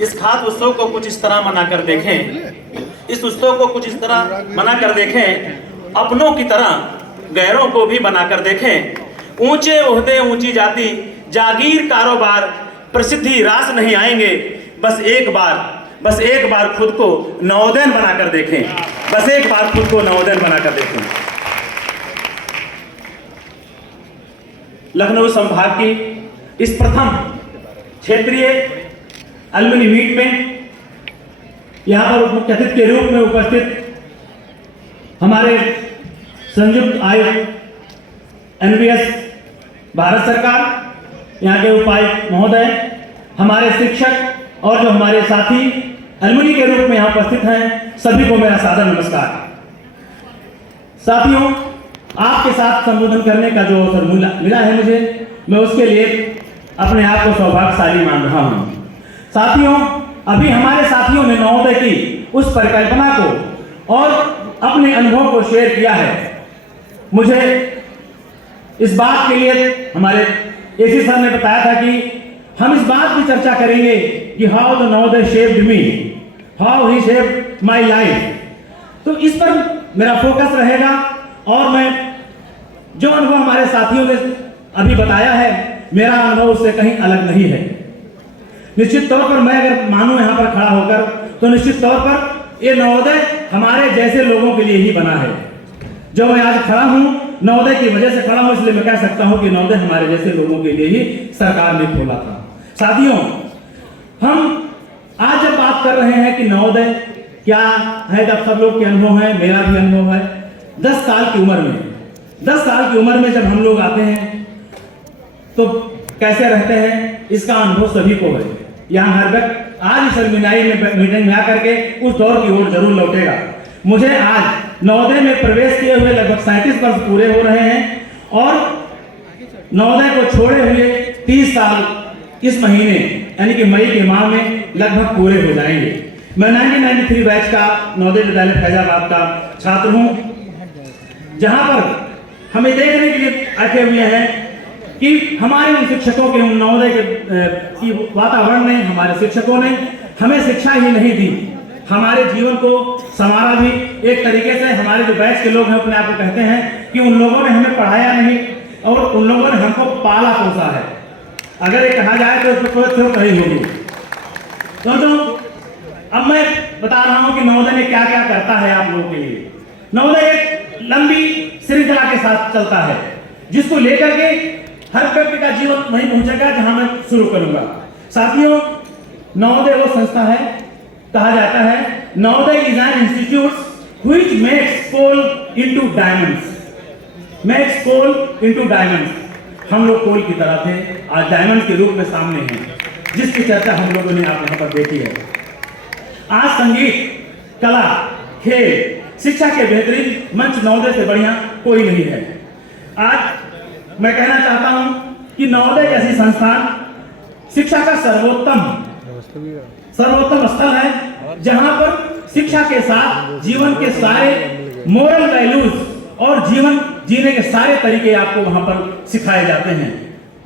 इस खाद्य उत्सव को कुछ इस तरह मनाकर देखें, इस उत्सव को कुछ इस तरह मनाकर देखें, अपनों की तरह गैरों को भी बनाकर देखें। ऊंचे ओहदे, ऊंची जाति, जागीर, कारोबार, प्रसिद्धि, रास नहीं आएंगे। बस एक बार खुद को नवोदयन बनाकर देखें, बस एक बार खुद को नवोदयन बनाकर देखें। लखनऊ संभाग की इस प्रथम क्षेत्रीय अलुमिनी मीट में यहाँ पर मुख्य अतिथि के रूप में उपस्थित हमारे संयुक्त आयुक्त एनवीएस भारत सरकार, यहाँ के उपायुक्त महोदय, हमारे शिक्षक और जो हमारे साथी अलुमिनी के रूप में यहाँ उपस्थित हैं, सभी को मेरा सादर नमस्कार। साथियों, आपके साथ संबोधन करने का जो अवसर मिला है मुझे, मैं उसके लिए अपने आप को सौभाग्यशाली मान रहा हूँ। साथियों, अभी हमारे साथियों ने नवोदय की उस परिकल्पना को और अपने अनुभव को शेयर किया है। मुझे इस बात के लिए हमारे एसी सर ने बताया था कि हम इस बात की चर्चा करेंगे कि how the Navodaya shaped me, how he shaped my life. तो इस पर मेरा फोकस रहेगा और मैं जो अनुभव हमारे साथियों ने अभी बताया है, मेरा अनुभव उससे कहीं अलग नहीं है। निश्चित तौर पर मैं अगर मानूं यहाँ पर खड़ा होकर, तो निश्चित तौर पर ये नवोदय हमारे जैसे लोगों के लिए ही बना है। जो मैं आज खड़ा हूँ, नवोदय की वजह से खड़ा हूँ, इसलिए मैं कह सकता हूँ कि नवोदय हमारे जैसे लोगों के लिए ही सरकार ने खोला था। साथियों, हम आज जब बात कर रहे हैं कि नवोदय क्या है, जब सब लोग के अनुभव है, मेरा भी अनुभव है। 10 साल की उम्र में जब हम लोग आते हैं तो कैसे रहते हैं, इसका अनुभव सभी को है। यहाँ हर व्यक्ति आज इस अलुमिनी में मीटिंग में आकर के उस दौर की ओर जरूर लौटेगा। मुझे आज नवोदय में प्रवेश किए हुए लगभग 37 वर्ष पूरे हो रहे हैं और नवोदय को छोड़े हुए 30 साल इस महीने यानी कि मई के माह में लगभग पूरे हो जाएंगे। मैं 1993 बैच का नवोदय विद्यालय फैजाबाद का छात्र हूं, जहां पर हमें देखने के लिए बैठे हुए हैं कि हमारे उन शिक्षकों के, उन नवोदय के वातावरण ने, हमारे शिक्षकों ने हमें शिक्षा ही नहीं दी, हमारे जीवन को संवारा भी। एक तरीके से हमारे जो बैच के लोग हैं अपने आप को कहते हैं कि उन लोगों ने हमें पढ़ाया नहीं और उन लोगों ने हमको पाला पोसा है। अगर ये कहा जाए तो उसमें कोई क्यों नहीं होगी। तो अब मैं बता रहा हूं कि नवोदय में क्या क्या करता है आप लोगों के लिए। नवोदय एक लंबी श्रृंखला के साथ चलता है, जिसको लेकर के हर व्यक्ति का जीवन वहीं पहुंचेगा जहां मैं शुरू करूंगा। साथियों, नवोदय वो संस्था है, कहा जाता है Navodaya is an institute which makes coal into diamonds, makes coal into diamonds. हम लोग कोल की तरह थे, आज डायमंड के रूप में सामने हैं, जिसकी चर्चा हम लोगों ने आप यहाँ पर देखी है। आज संगीत, कला, खेल, शिक्षा के बेहतरीन मंच नवोदय से बढ़िया कोई नहीं है। आज मैं कहना चाहता हूं कि नवोदय जैसी संस्थान शिक्षा का सर्वोत्तम स्थल है, जहां पर शिक्षा के साथ जीवन के सारे मोरल वैल्यूज और जीवन जीने के सारे तरीके आपको वहां पर सिखाए जाते हैं।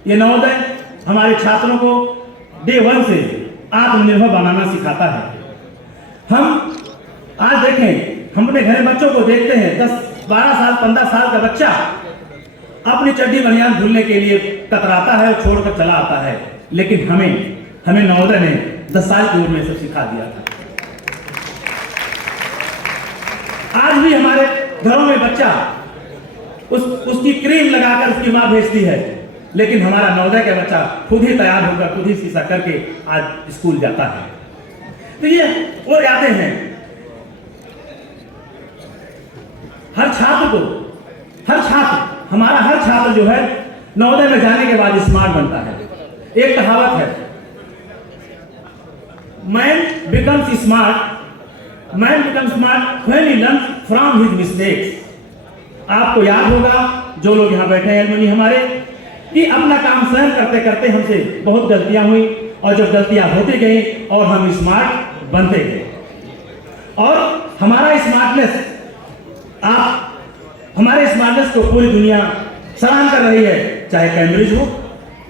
ये नवोदय हमारे छात्रों को डे 1 से आत्मनिर्भर बनाना सिखाता है। हम आज देखें, हम अपने घर बच्चों को देखते हैं, 10, 12 साल, 15 साल का बच्चा अपनी चड्डी बनियान धुलने के लिए कतराता है और छोड़कर चला आता है, लेकिन हमें नवोदय ने 10 साल की उम्र में सब सिखा दिया था। आज भी हमारे घरों में बच्चा उसकी क्रीम लगाकर उसकी मां भेजती है, लेकिन हमारा नवोदय का बच्चा खुद ही तैयार होकर, खुद ही सीसा करके आज स्कूल जाता है। तो ये वो यादें हैं। हमारा हर छात्र जो है नवोदय में जाने के बाद स्मार्ट बनता है। एक कहावत है, man becomes smart when he learns from his mistakes. आपको याद होगा, जो लोग यहाँ बैठे हैं अलुमिनी हमारे, कि अपना काम स्वयं करते करते हमसे बहुत गलतियां हुई और जब गलतियां होती गई और हम स्मार्ट बनते गए और हमारे स्मार्टनेस को पूरी दुनिया सलाम कर रही है। चाहे कैम्ब्रिज हो,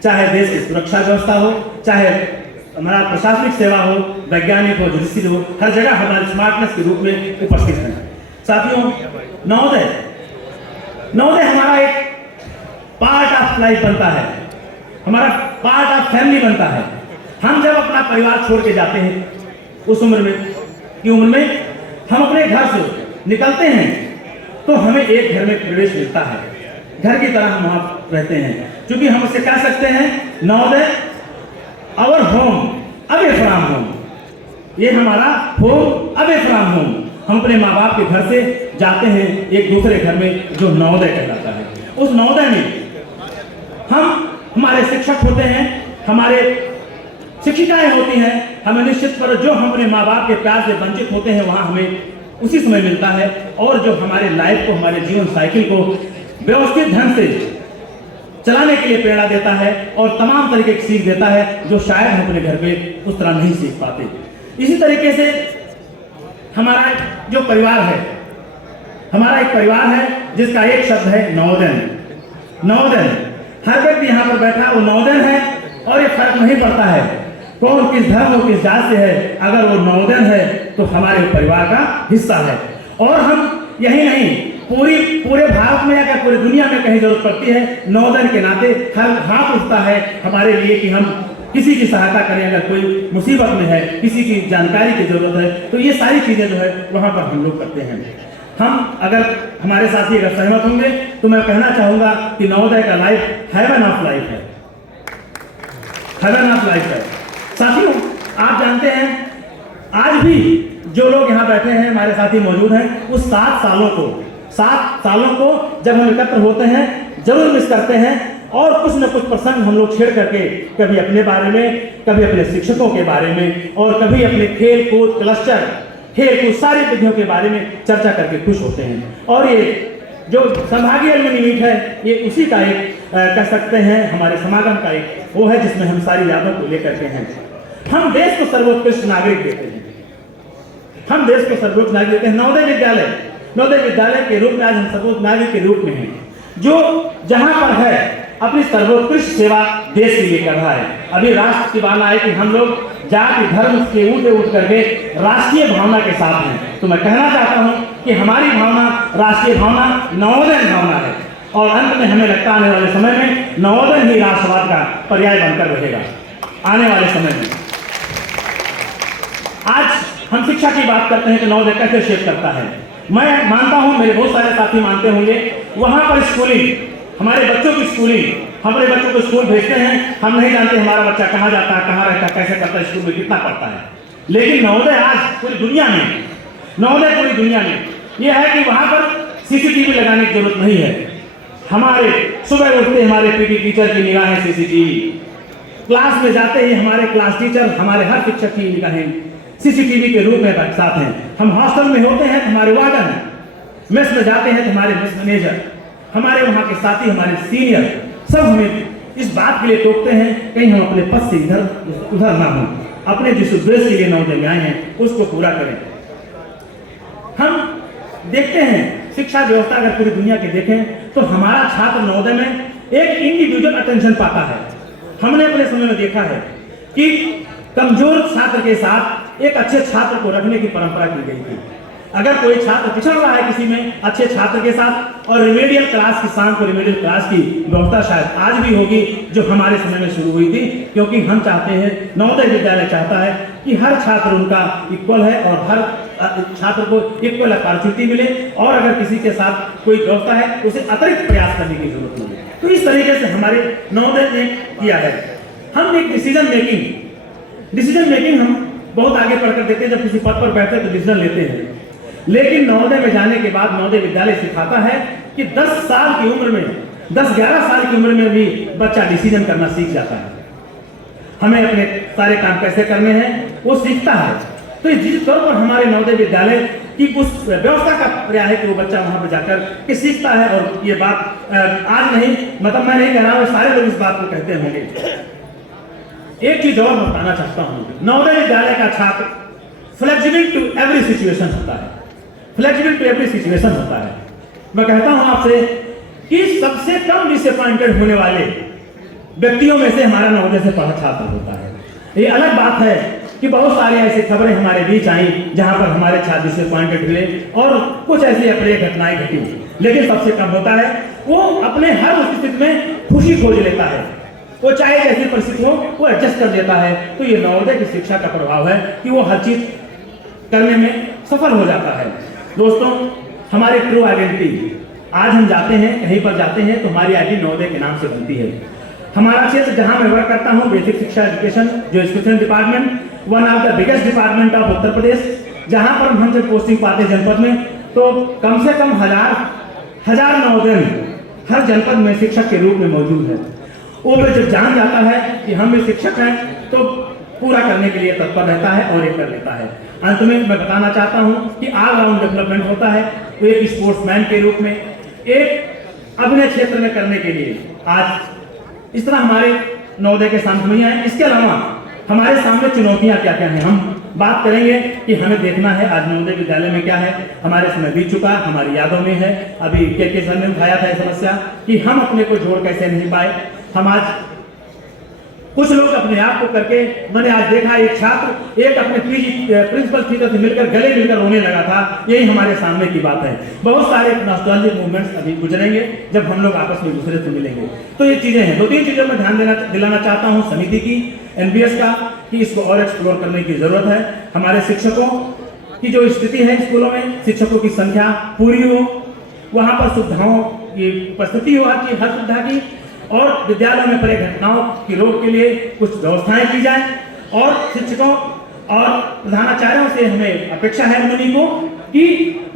चाहे देश की सुरक्षा व्यवस्था हो, चाहे हमारा प्रशासनिक सेवा हो, वैज्ञानिक हो, जुडिशरी हो, हर जगह हमारे स्मार्टनेस के रूप में उपस्थित हैं। साथियों, नवोदय हमारा एक पार्ट ऑफ लाइफ बनता है, हमारा पार्ट ऑफ फैमिली बनता है। हम जब अपना परिवार छोड़ के जाते हैं उस उम्र में हम अपने घर से निकलते हैं तो हमें एक घर में प्रवेश मिलता है, घर की तरह हम वहां रहते हैं। क्योंकि हम उसे कह सकते हैं Navodaya our home away from home, ये हमारा होम अवे फ्रॉम होम। हम अपने माँ बाप के घर से जाते हैं एक दूसरे घर में जो नवोदय कहलाता है। उस नवोदय में हमारे शिक्षक होते हैं, हमारे शिक्षिकाएं होती हैं। हमें निश्चित पर जो हम अपने माँ बाप के प्यार से वंचित होते हैं वहां हमें उसी समय मिलता है, और जो हमारे लाइफ को, हमारे जीवन साइकिल को व्यवस्थित ढंग से चलाने के लिए प्रेरणा देता है और तमाम तरीके की सीख देता है जो शायद हम अपने घर पे उस तरह नहीं सीख पाते। इसी तरीके से हमारा जो परिवार है, हमारा एक परिवार है जिसका एक शब्द है नवोदय। हर व्यक्ति यहाँ पर बैठा वो नवोदय है, और ये फर्क नहीं पड़ता है कौन किस धर्म और किस जात से है, अगर वो नवोदय है तो हमारे परिवार का हिस्सा है। और हम यही नहीं, पूरे भारत में या पूरी दुनिया में कहीं जरूरत पड़ती है, नवोदय के नाते हर हाथ उठता है हमारे लिए कि हम किसी की सहायता करें। अगर कोई मुसीबत में है, किसी की जानकारी की जरूरत है, तो ये सारी चीजें जो है वहां पर हम लोग करते हैं। हम अगर हमारे साथी अगर सहमत होंगे तो मैं कहना चाहूंगा कि नवोदय का लाइफ हेवन ऑफ लाइफ है, हेवन ऑफ लाइफ है। साथियों, आप जानते हैं आज भी जो लोग यहाँ बैठे हैं, हमारे साथी मौजूद हैं, उस 7 सालों को जब हम एकत्र होते हैं जरूर मिस करते हैं, और कुछ न कुछ प्रसंग हम लोग छेड़ करके कभी अपने बारे में, कभी अपने शिक्षकों के बारे में, और कभी अपने खेल कूद क्लस्टर, खेल कूद सारी विधियों के बारे में चर्चा करके खुश होते हैं। और ये जो संभागीय एलुमनी मीट है, ये उसी का एक कह सकते हैं हमारे समागम का एक वो है जिसमें हम सारी यादों को लेकर के हैं। हम देश को सर्वोत्कृष्ट नागरिक देते हैं, हम देश को सर्वोच्च नागरिक देते हैं। नवोदय विद्यालय के रूप में आज हम सर्वोच्च नागरिक के रूप में हैं, जो जहां पर है अपनी सर्वोत्कृष्ट सेवा देश के लिए कर रहा है। अभी राष्ट्र की भावना है कि हम लोग जाति धर्म के ऊपर उठ करके राष्ट्रीय भावना के साथ हैं। तो मैं कहना चाहता हूं कि हमारी भावना राष्ट्रीय भावना नवोदय भावना है, और अंत में हमें लगता आने वाले समय में नवोदय ही राष्ट्रवाद का पर्याय बनकर रहेगा आने वाले समय में। आज हम शिक्षा की बात करते हैं कि नवोदय कैसे शेप करता है। मैं मानता हूं, मेरे बहुत सारे साथी मानते होंगे, वहां पर स्कूलिंग, हमारे बच्चों की स्कूलिंग, हमारे बच्चों को स्कूल भेजते हैं, हम नहीं जानते हमारा बच्चा कहाँ जाता है, कहाँ रहता है, कैसे करता है, स्कूल में कितना पढ़ता है। लेकिन नवोदय आज पूरी दुनिया में, नवोदय पूरी दुनिया में यह है कि वहां पर सीसीटीवी लगाने की जरूरत नहीं है। हमारे सुबह उठते हमारे पीटी टीचर की निगाहें सीसीटीवी, क्लास में जाते ही हमारे क्लास टीचर, हमारे हर शिक्षक की निगाहें सीसीटीवी के रूप में साथ हैं। हम हॉस्टल में होते हैं तो हमारे वार्डन, मेस में जाते हैं तो हमारे मेस मैनेजर, हमारे वहाँ के साथी, हमारे सीनियर सब हमें इस बात के लिए टोकते हैं कहीं हम अपने पद से इधर उधर ना हो, अपने जिस उद्देश्य के लिए नवोदय में आए हैं उसको पूरा करें। हम देखते हैं शिक्षा व्यवस्था अगर पूरी दुनिया के देखें तो हमारा छात्र नवोदय में एक इंडिविजुअल अटेंशन पाता है। हमने अपने समय में देखा है कि कमजोर छात्र के साथ एक अच्छे छात्र को रखने की परंपरा की गई थी। अगर कोई छात्र पिछड़ रहा है किसी में अच्छे छात्र के साथ, और रिमेडियल क्लास की शाम को रिमेडियल क्लास की व्यवस्था शायद आज भी होगी जो हमारे समय में शुरू हुई थी, क्योंकि हम चाहते हैं, नवोदय विद्यालय चाहता है कि हर छात्र उनका इक्वल है और हर छात्र को इक्वल अपॉर्चुनिटी मिले, और अगर किसी के साथ कोई व्यवस्था है उसे अतिरिक्त प्रयास करने की जरूरत नहीं है। तो इस तरीके से हमारे नवोदय ने किया है। हम एक डिसीजन मेकिंग हम बहुत आगे पढ़कर देखते हैं, जब किसी पद पर बैठते हैं तो डिसीजन लेते हैं, लेकिन नवोदय में जाने के बाद नवोदय विद्यालय सिखाता है कि 10 साल की उम्र में, 10-11 साल की उम्र में भी बच्चा डिसीजन करना सीख जाता है। हमें अपने सारे काम कैसे करने हैं वो सीखता है। तो जिस तौर पर हमारे नवोदय विद्यालय की उस व्यवस्था का प्रयास है कि वो बच्चा वहां पर जाकर के सीखता है। और ये बात आज नहीं, मतलब मैं नहीं कह रहा हूं, सारे लोग इस बात को कहते होंगे। एक चीज और बताना चाहता हूं, नवोदय विद्यालय का छात्र फ्लेक्सिबल टू एवरी सिचुएशन होता है, फ्लेक्सिबल टू एवरी सिचुएशन होता है। मैं कहता हूं आपसे कि सबसे कम डिसअपॉइंटेड होने वाले व्यक्तियों में से हमारा नवोदय से पढ़ा छात्र होता है। ये अलग बात है कि बहुत सारी ऐसी खबरें हमारे बीच आई जहां पर हमारे छात्र डिसअपॉइंटेड हुए और कुछ ऐसी अप्रिय घटनाएं घटी, लेकिन सबसे कम होता है वो अपने हर स्थिति में खुशी खोज लेता है, वो चाहे जैसी परिस्थिति हो वो एडजस्ट कर लेता है। तो ये नवोदय की शिक्षा का प्रभाव है कि वो हर चीज करने में सफल हो जाता है। दोस्तों, हमारी ट्रू आइडेंटिटी, आज हम जाते हैं कहीं पर जाते हैं तो हमारी आइडेंटिटी नवोदय के नाम से बनती है। हमारा क्षेत्र जहां मैं वर्क करता हूं, बेसिक शिक्षा एजुकेशन जो education department, one of the biggest department of Uttar Pradesh, जहां पर हम जब पोस्टिंग पाते हैं जनपद में तो कम से कम हजार नवोदय हर जनपद में शिक्षक के रूप में मौजूद है। वो जब जान जाता है कि हम भी शिक्षक हैं तो पूरा करने के लिए तत्पर रहता है और ये कर लेता है। अंत में मैं बताना चाहता हूं कि ऑल राउंड डेवलपमेंट होता है, तो एक स्पोर्ट्समैन के रूप में, एक अभिनय क्षेत्र में करने के लिए आज इस तरह हमारे नवोदय के सामने हैं। इसके अलावा हमारे सामने चुनौतियां क्या क्या हैं, हम बात करेंगे कि हमें देखना है आज नवोदय विद्यालय में क्या है। हमारे समय बीत चुका, हमारी यादों में है। अभी के सर ने उठाया था समस्या कि हम अपने को जोड़ कैसे नहीं पाए। हम आज कुछ लोग अपने आप को करके, मैंने आज देखा एक छात्र एक अपने प्रिंसिपल टीचर से मिलकर गले मिलकर रोने लगा था। यही हमारे सामने की बात है। बहुत सारे नॉस्टैल्जिक मूवमेंट्स अभी गुजरेंगे जब हम लोग आपस में दूसरे से मिलेंगे। तो ये चीजें हैं, 2-3 चीजों में ध्यान दिलाना चाहता हूँ समिति की, एनबीएस का, कि इसको और एक्सप्लोर करने की जरूरत है। हमारे शिक्षकों की जो स्थिति है स्कूलों में, शिक्षकों की संख्या पूरी हो, वहां पर सुविधाओं की उपस्थिति हो हर सुविधा की, और विद्यालयों में पड़े घटनाओं की रोक के लिए कुछ व्यवस्थाएं की जाए। और शिक्षकों और प्रधानाचार्यों से हमें अपेक्षा है मुनि को कि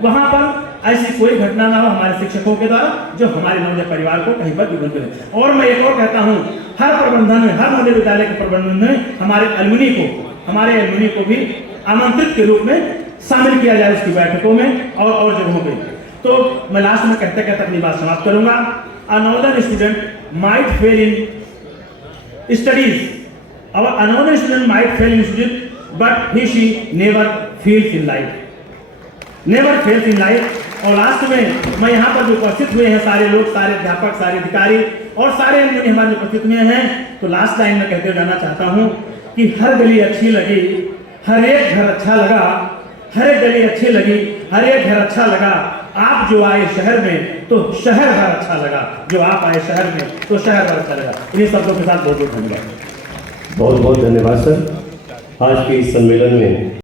वहां पर ऐसी कोई घटना ना हो हमारे शिक्षकों के द्वारा जो हमारे नवोदय परिवार को कहीं पर विघ्न करे। और मैं एक और कहता हूं, हर प्रबंधन में, हर नवोदय विद्यालय के प्रबंधन में हमारे एलुमनी को भी आमंत्रित के रूप में शामिल किया जाए उसकी बैठकों में और जगहों पे। तो मैं लास्ट में कहते कहते अपनी बात समाप्त करूंगा। A northern student might fail in studies. A northern student might fail in studies, but she never fails in life. Never fails in life. और लास्ट में मैं यहाँ पर जो उपस्थित हुए हैं सारे लोग, सारे अध्यापक, सारे अधिकारी और सारे मुनि हमारे उपस्थित हुए हैं, तो लास्ट टाइम मैं कहते जाना चाहता हूँ कि हर गली अच्छी लगी, हर एक घर अच्छा लगा, हर एक गली अच्छी लगी, हर एक घर अच्छा लगा। आप जो आए शहर में तो शहर भर अच्छा लगा, जो आप आए शहर में तो शहर भर अच्छा लगा। इन्हीं शब्दों के साथ बहुत बहुत धन्यवाद। बहुत बहुत धन्यवाद सर। आज के इस सम्मेलन में